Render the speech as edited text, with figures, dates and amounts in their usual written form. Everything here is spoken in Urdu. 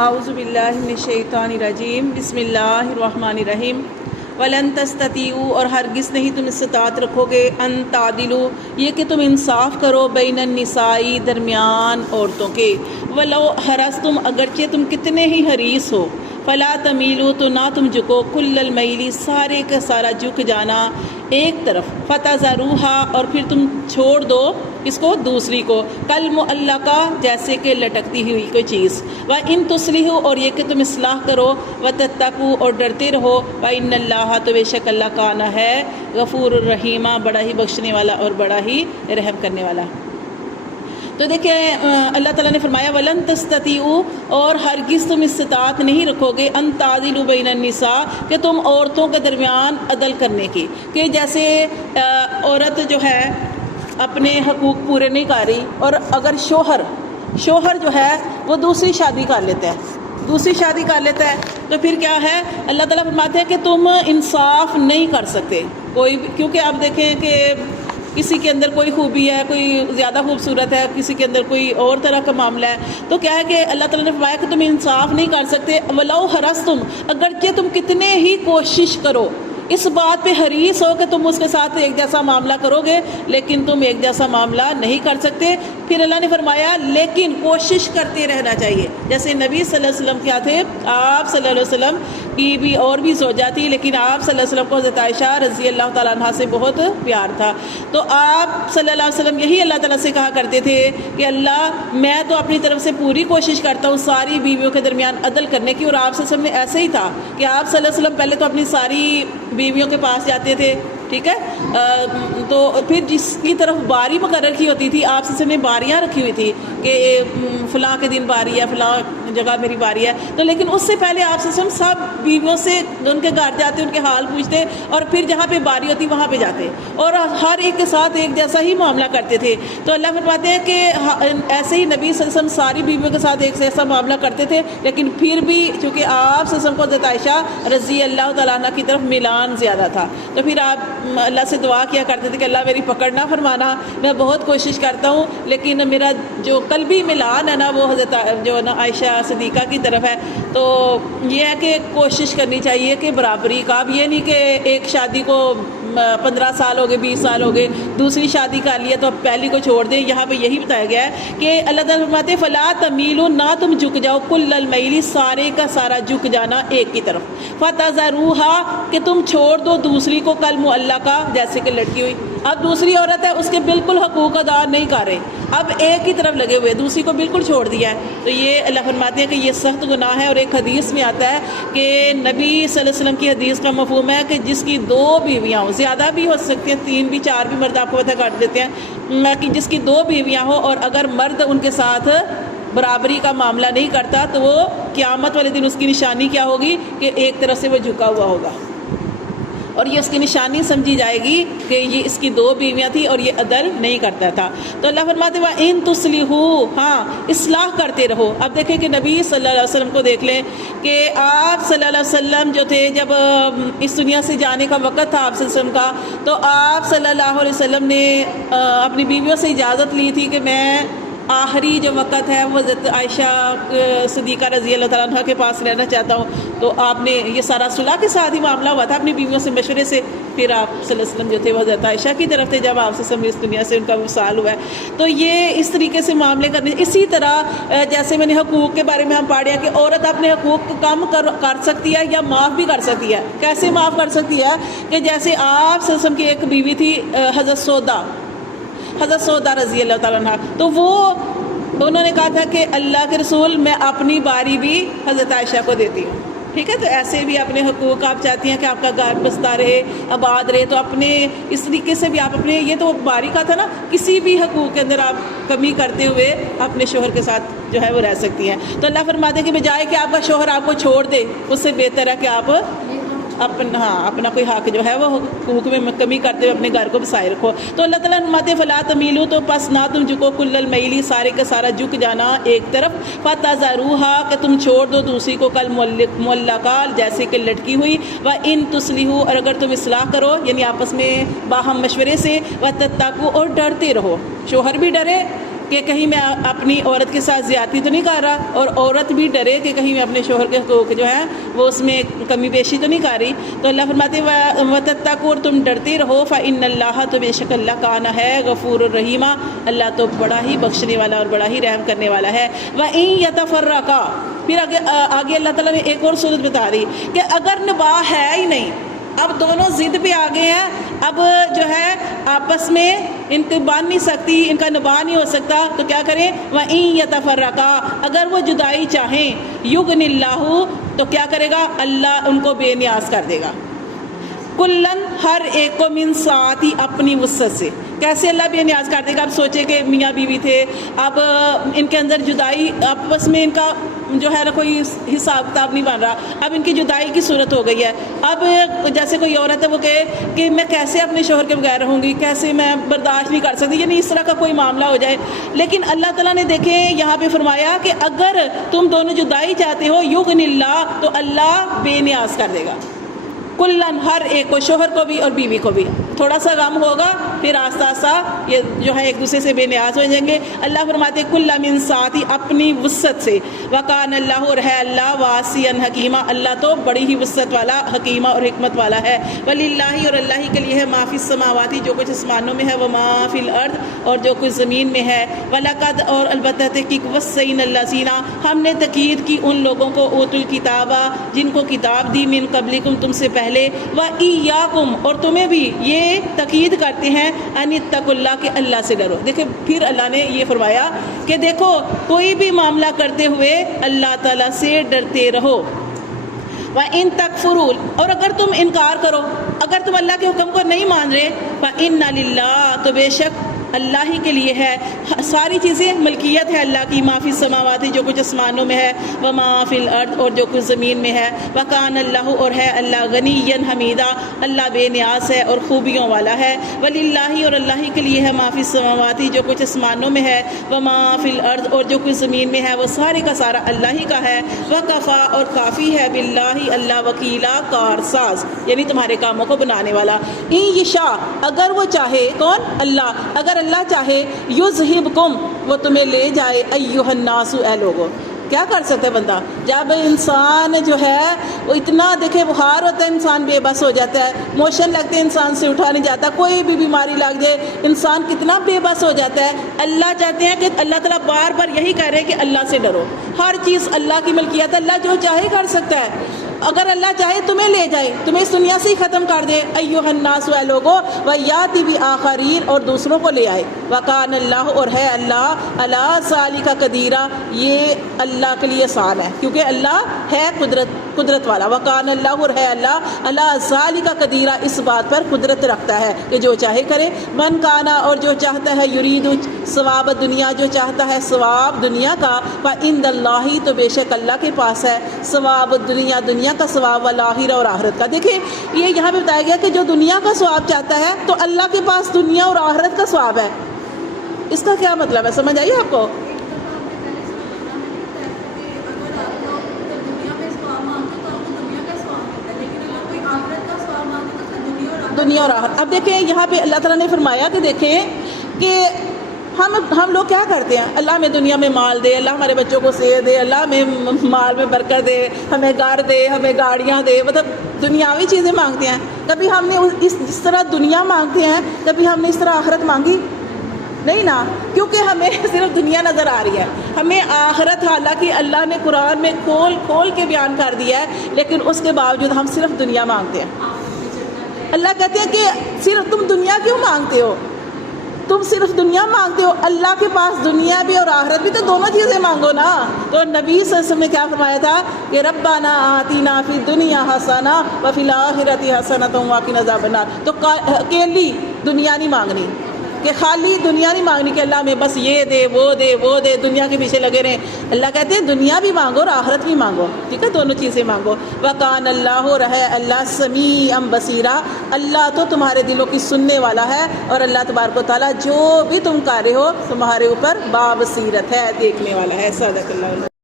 اعوذ باللہ من الشیطان الرجیم بسم اللہ الرحمن الرحیم ولن تستطیعوا اور ہرگز نہیں تم استطاعت رکھو گے ان تعدلوا یہ کہ تم انصاف کرو بین النساء درمیان عورتوں کے ولو حرصتم اگرچہ تم کتنے ہی حریص ہو فلا تمیلوا تو نہ تم جھکو کل المیل سارے کا سارا جھک جانا ایک طرف فتذروہا اور پھر تم چھوڑ دو اس کو دوسری کو کالمعلقہ جیسے کہ لٹکتی ہوئی کوئی چیز وَإِن تُصْلِحُوا اور یہ کہ تم اصلاح کرو وَتَتَّقُوا اور ڈرتے رہو وَإِنَّ اللَّهَ تو بے شک اللہ کانا ہے غفور الرحیم بڑا ہی بخشنے والا اور بڑا ہی رحم کرنے والا۔ تو دیکھیں اللہ تعالیٰ نے فرمایا وَلَن تَسْتَطِيعُوا اور ہرگز تم استطاعت نہیں رکھو گے ان تعدلوا بین النساء کہ تم عورتوں کے درمیان عدل کرنے کی، کہ جیسے عورت جو ہے اپنے حقوق پورے نہیں کر رہی اور اگر شوہر جو ہے وہ دوسری شادی کر لیتا ہے تو پھر کیا ہے، اللہ تعالیٰ فرماتے ہیں کہ تم انصاف نہیں کر سکتے کوئی بھی، کیونکہ آپ دیکھیں کہ کسی کے اندر کوئی خوبی ہے، کوئی زیادہ خوبصورت ہے، کسی کے اندر کوئی اور طرح کا معاملہ ہے، تو کیا ہے کہ اللہ تعالیٰ نے فرمایا کہ تم انصاف نہیں کر سکتے ولو حرصتم اگرچہ تم کتنے ہی کوشش کرو، اس بات پہ حریص ہو کہ تم اس کے ساتھ ایک جیسا معاملہ کرو گے لیکن تم ایک جیسا معاملہ نہیں کر سکتے۔ پھر اللہ نے فرمایا لیکن کوشش کرتے رہنا چاہیے، جیسے نبی صلی اللہ علیہ وسلم کیا تھے، آپ صلی اللہ علیہ وسلم کی بھی اور بھی زوجہ تھی لیکن آپ صلی اللہ علیہ وسلم کو حضرت عائشہ رضی اللہ تعالیٰ عنہ سے بہت پیار تھا، تو آپ صلی اللہ علیہ وسلم یہی اللہ تعالیٰ سے کہا کرتے تھے کہ اللہ میں تو اپنی طرف سے پوری کوشش کرتا ہوں ساری بیویوں کے درمیان عدل کرنے کی، اور آپ صلی اللہ علیہ وسلم نے ایسے ہی تھا کہ آپ صلی اللہ علیہ وسلم پہلے تو اپنی ساری بیویوں کے پاس جاتے تھے، ٹھیک ہے، تو پھر جس کی طرف باری مقرر کی ہوتی تھی آپ سے نے باریاں رکھی ہوئی تھی کہ فلاں کے دن باری ہے، فلاں جگہ میری باری ہے، تو لیکن اس سے پہلے آپ سے سب بیویوں سے ان کے گھر جاتے، ان کے حال پوچھتے اور پھر جہاں پہ باری ہوتی وہاں پہ جاتے اور ہر ایک کے ساتھ ایک جیسا ہی معاملہ کرتے تھے۔ تو اللہ فرماتے ہیں کہ ایسے ہی نبی صلی اللہ علیہ وسلم ساری بیویوں کے ساتھ ایک جیسا معاملہ کرتے تھے، لیکن پھر بھی چونکہ آپ صلی اللہ علیہ وسلم کو حضرت عائشہ رضی اللہ تعالیٰ عنہ کی طرف میلان زیادہ تھا، تو پھر آپ اللہ سے دعا کیا کرتے تھے کہ اللہ میری پکڑ نہ فرمانا، میں بہت کوشش کرتا ہوں لیکن میرا جو قلبی ملان ہے نا وہ حضرت جو نا عائشہ صدیقہ کی طرف ہے۔ تو یہ ہے کہ کوشش کرنی چاہیے کہ برابری کا، اب یہ نہیں کہ ایک شادی کو 15 سال ہو گئے 20 سال ہو گئے دوسری شادی کر لیا تو اب پہلی کو چھوڑ دیں، یہاں پہ یہی بتایا گیا ہے کہ اللہ تعالیٰ فرماتے ہیں فلا تمیلوا نہ تم جھک جاؤ کل المیل سارے کا سارا جھک جانا ایک کی طرف، فتذروہا کہ تم چھوڑ دو دوسری کو کالمعلقہ جیسے کہ لٹکی ہوئی، اب دوسری عورت ہے اس کے بالکل حقوق ادا نہیں کر رہے، اب ایک کی طرف لگے ہوئے دوسری کو بالکل چھوڑ دیا ہے، تو یہ اللہ فرماتے ہیں کہ یہ سخت گناہ ہے۔ اور ایک حدیث میں آتا ہے کہ نبی صلی اللہ علیہ وسلم کی حدیث کا مفہوم ہے کہ جس کی 2 بیویاں ہوں، زیادہ بھی ہو سکتی ہیں 3 بھی 4 بھی مرد آپ کو پتہ کر دیتے ہیں، کہ جس کی 2 بیویاں ہوں اور اگر مرد ان کے ساتھ برابری کا معاملہ نہیں کرتا تو وہ قیامت والے دن اس کی نشانی کیا ہوگی کہ ایک طرف سے وہ جھکا ہوا ہوگا، اور یہ اس کی نشانی سمجھی جائے گی کہ یہ اس کی 2 بیویاں تھیں اور یہ عدل نہیں کرتا تھا۔ تو اللہ فرماتے ہیں وَإِن تُصْلِحُوا ہاں اصلاح کرتے رہو۔ اب دیکھیں کہ نبی صلی اللہ علیہ وسلم کو دیکھ لیں کہ آپ صلی اللہ علیہ وسلم جو تھے جب اس دنیا سے جانے کا وقت تھا آپ صلی اللہ علیہ وسلم کا، تو آپ صلی اللہ علیہ وسلم نے اپنی بیویوں سے اجازت لی تھی کہ میں آخری جو وقت ہے وہ حضرت عائشہ صدیقہ رضی اللہ تعالیٰ عنہ کے پاس رہنا چاہتا ہوں، تو آپ نے یہ سارا صلح کے ساتھ ہی معاملہ ہوا تھا اپنی بیویوں سے مشورے سے، پھر آپ صلی اللہ علیہ وسلم جو تھے وہ حضرت عائشہ کی طرف تھے جب آپ سے اس دنیا سے ان کا وصال ہوا ہے، تو یہ اس طریقے سے معاملے کرنے۔ اسی طرح جیسے میں نے حقوق کے بارے میں ہم پڑھ رہے ہیں کہ عورت اپنے حقوق کو کم کر سکتی ہے یا معاف بھی کر سکتی ہے، کیسے معاف کر سکتی ہے کہ جیسے آپ صلی اللہ علیہ وسلم کی ایک بیوی تھی حضرت سودا رضی اللہ تعالیٰ عنہ، تو وہ انہوں نے کہا تھا کہ اللہ کے رسول میں اپنی باری بھی حضرت عائشہ کو دیتی ہوں، ٹھیک ہے، تو ایسے بھی اپنے حقوق آپ چاہتی ہیں کہ آپ کا گھر بستا رہے آباد رہے، تو اپنے اس طریقے سے بھی آپ اپنے، یہ تو باری کا تھا نا، کسی بھی حقوق کے اندر آپ کمی کرتے ہوئے اپنے شوہر کے ساتھ جو ہے وہ رہ سکتی ہیں۔ تو اللہ فرماتے ہیں کہ بجائے کہ آپ کا شوہر آپ کو چھوڑ دے اس سے بہتر ہے کہ آپ اپنا کوئی حق جو ہے وہ حقوق میں کمی کرتے ہوئے اپنے گھر کو بسائے رکھو۔ تو اللہ تعالیٰ فرماتے ہیں فلا تمیلوا تو پس نہ تم جھکو کل المیل سارے کا سارا جھک جانا ایک طرف، فتذروہا کہ تم چھوڑ دو دوسری کو کالمعلقہ جیسے کہ لٹکی ہوئی، وَإِن تُصْلِحُوا اور اگر تم اصلاح کرو یعنی آپس میں باہم مشورے سے، وَتَتَّقُوا اور ڈرتے رہو، شوہر بھی ڈرے کہ کہیں میں اپنی عورت کے ساتھ زیادتی تو نہیں کر رہا، اور عورت بھی ڈرے کہ کہیں میں اپنے شوہر کے حقوق جو ہے وہ اس میں کمی بیشی تو نہیں کر رہی۔ تو اللہ فرماتے ہیں وَتَتَّقُوا، اور تم ڈرتے رہو، فَإِنَّ اللَّهَ، تو بے شک اللہ کانا ہے غفور الرحیم، اللہ تو بڑا ہی بخشنے والا اور بڑا ہی رحم کرنے والا ہے۔ وَإِن يَتَفَرَّقَا، پھر آگے اللہ تعالیٰ نے ایک اور صورت بتا دی کہ اگر نباہ ہے ہی نہیں، اب دونوں ضد پہ آ گئے ہیں، اب جو ہے آپس میں ان کو باندھ نہیں سکتی، ان کا نباہ نہیں ہو سکتا، تو کیا کریں؟ وَإِن يَتَفَرَّقَا، اگر وہ جدائی چاہیں، یغنِ اللہ، تو کیا کرے گا؟ اللہ ان کو بے نیاز کر دے گا، کلن، ہر ایک کو، من سعتی، اپنی وسعت سے۔ کیسے اللہ بے نیاز کر دے گا؟ اب سوچے کہ میاں بیوی تھے، اب ان کے اندر جدائی، آپس میں ان کا جو ہے نا کوئی حساب کتاب نہیں بن رہا، اب ان کی جدائی کی صورت ہو گئی ہے۔ اب جیسے کوئی عورت ہے وہ کہے کہ میں کیسے اپنے شوہر کے بغیر رہوں گی، کیسے میں برداشت نہیں کر سکتی، یعنی اس طرح کا کوئی معاملہ ہو جائے۔ لیکن اللہ تعالیٰ نے دیکھیں یہاں پہ فرمایا کہ اگر تم دونوں جدائی چاہتے ہو، یغنِ اللہ، تو اللہ بے نیاز کر دے گا، کلن، ہر ایک کو، شوہر کو بھی اور بیوی کو بھی۔ تھوڑا سا غم ہوگا، پھر آہستہ آہستہ یہ جو ہے ایک دوسرے سے بے نیاز ہو جائیں گے۔ اللہ فرماتے کل من سعتی، اپنی وسعت سے، وکان اللہ، اور ہے اللہ واسعا حکیمہ، اللہ تو بڑی ہی وسعت والا، حکیمہ اور حکمت والا ہے۔ وللہ، اور اللہ ہی کے لیے ہے، ما فی السماوات، جو کچھ آسمانوں میں ہے، وما فی الارض، اور جو کچھ زمین میں ہے۔ ولقد، اور البتہ تحقیق، وصینا الذین، ہم نے تاکید کی ان لوگوں کو، اوتوا الکتاب، جن کو کتاب دی، من قبلکم، تم سے پہلے، وَإِيَّاكُمْ، اور تمہیں بھی یہ تاکید کرتے ہیں، ان اتقوا اللہ، کہ اللہ سے ڈرو۔ دیکھیں پھر اللہ نے یہ فرمایا کہ دیکھو کوئی بھی معاملہ کرتے ہوئے اللہ تعالیٰ سے ڈرتے رہو۔ وَإِن تَكْفُرُوا، اور اگر تم انکار کرو، اگر تم اللہ کے حکم کو نہیں مان رہے، فَإِنَّ لِلَّهِ، تو بے شک اللہ ہی کے لیے ہے ساری چیزیں، ملکیت ہے اللہ کی، ما فی السماوات، جو کچھ آسمانوں میں ہے، وما فی الارض، اور جو کچھ زمین میں ہے، وکان اللہ، اور ہے اللہ غنیا حمیدا، اللہ بے نیاز ہے اور خوبیوں والا ہے۔ وللہ، اور اللہ ہی کے لیے ہے، ما فی السماوات، جو کچھ آسمانوں میں ہے، وما فی الارض، اور جو کچھ زمین میں ہے، وہ سارے کا سارا اللہ ہی کا ہے۔ وکفا، اور کافی ہے، باللہ، اللہ وکیلا، کارساز، یعنی تمہارے کاموں کو بنانے والا۔ ان یشاء، اگر وہ چاہے، کون؟ اللہ، اگر اللہ چاہے، یذہبکم، وہ تمہیں لے جائے، ایھا الناس، اے لوگو۔ کیا کر سکتے بندہ جب انسان جو ہے وہ اتنا دیکھے بخار ہوتا ہے، انسان بے بس ہو جاتا ہے، موشن لگتے ہیں، انسان سے اٹھا نہیں جاتا، کوئی بھی بیماری لگ جائے انسان کتنا بے بس ہو جاتا ہے۔ اللہ چاہتے ہیں کہ اللہ تعالیٰ بار بار یہی کہہ رہے کہ اللہ سے ڈرو، ہر چیز اللہ کی ملکیت، اللہ جو چاہے کر سکتا ہے۔ اگر اللہ چاہے تمہیں لے جائے، تمہیں اس دنیا سے ہی ختم کر دے، ایھا الناس، اے لوگو، ویاتی بآخرین، اور دوسروں کو لے آئے، وکان اللہ، اور ہے اللہ علی ذالک قدیر، یہ اللہ کے لیے آسان ہے کیونکہ اللہ ہے قدرت والا۔ وکان اللہ، اور ہے اللہ علی ذالک قدیر، اس بات پر قدرت رکھتا ہے کہ جو چاہے کرے۔ من کانا، اور جو چاہتا ہے، یرید ثواب دنیا، جو چاہتا ہے ثواب دنیا کا، فعند اللہ، تو بے شک اللہ کے پاس ہے ثواب دنیا، دنیا کا ثواب، والآخرہ، اور آخرت کا۔ دیکھیں یہ یہاں پہ بتایا گیا کہ جو دنیا کا ثواب چاہتا ہے تو اللہ کے پاس دنیا اور آخرت کا ثواب ہے۔ اس کا کیا مطلب ہے، سمجھ آئیے آپ کو؟ دنیا اور آخرت۔ اب دیکھیں یہاں پہ اللہ تعالیٰ نے فرمایا کہ دیکھیں کہ ہم لوگ کیا کرتے ہیں، اللہ ہمیں دنیا میں مال دے، اللہ ہمارے بچوں کو صحت دے، اللہ ہمیں مال میں برکت دے، ہمیں گھر دے، ہمیں گاڑیاں دے، مطلب دنیاوی چیزیں مانگتے ہیں۔ کبھی ہم نے اس طرح دنیا مانگتے ہیں، کبھی ہم نے اس طرح آخرت مانگی نہیں نا، کیونکہ ہمیں صرف دنیا نظر آ رہی ہے، ہمیں آخرت حالانکہ اللہ نے قرآن میں کھول کے بیان کر دیا ہے، لیکن اس کے باوجود ہم صرف دنیا مانگتے ہیں۔ اللہ کہتے ہیں کہ صرف تم دنیا کیوں مانگتے ہو، تم صرف دنیا مانگتے ہو، اللہ کے پاس دنیا بھی اور آخرت بھی، تو دونوں چیزیں مانگو نا۔ تو نبی صلی اللہ علیہ وسلم نے کیا فرمایا تھا کہ ربنا آتینا فی الدنیا حسنہ وفی الآخرۃ حسنۃ وقنا عذاب النار۔ تو اکیلی دنیا نہیں مانگنی، کہ خالی دنیا نہیں مانگنی کہ اللہ میں بس یہ دے وہ دے دنیا کے پیچھے لگے رہیں۔ اللہ کہتے ہیں دنیا بھی مانگو اور آخرت بھی مانگو، ٹھیک ہے، دونوں چیزیں مانگو۔ وکان اللہ، رہے اللہ سمیعا بصیرا، اللہ تو تمہارے دلوں کی سننے والا ہے، اور اللہ تبارک و تعالیٰ جو بھی تم کر رہے ہو تمہارے اوپر بابصیرت ہے، دیکھنے والا ہے۔ صدق اللہ۔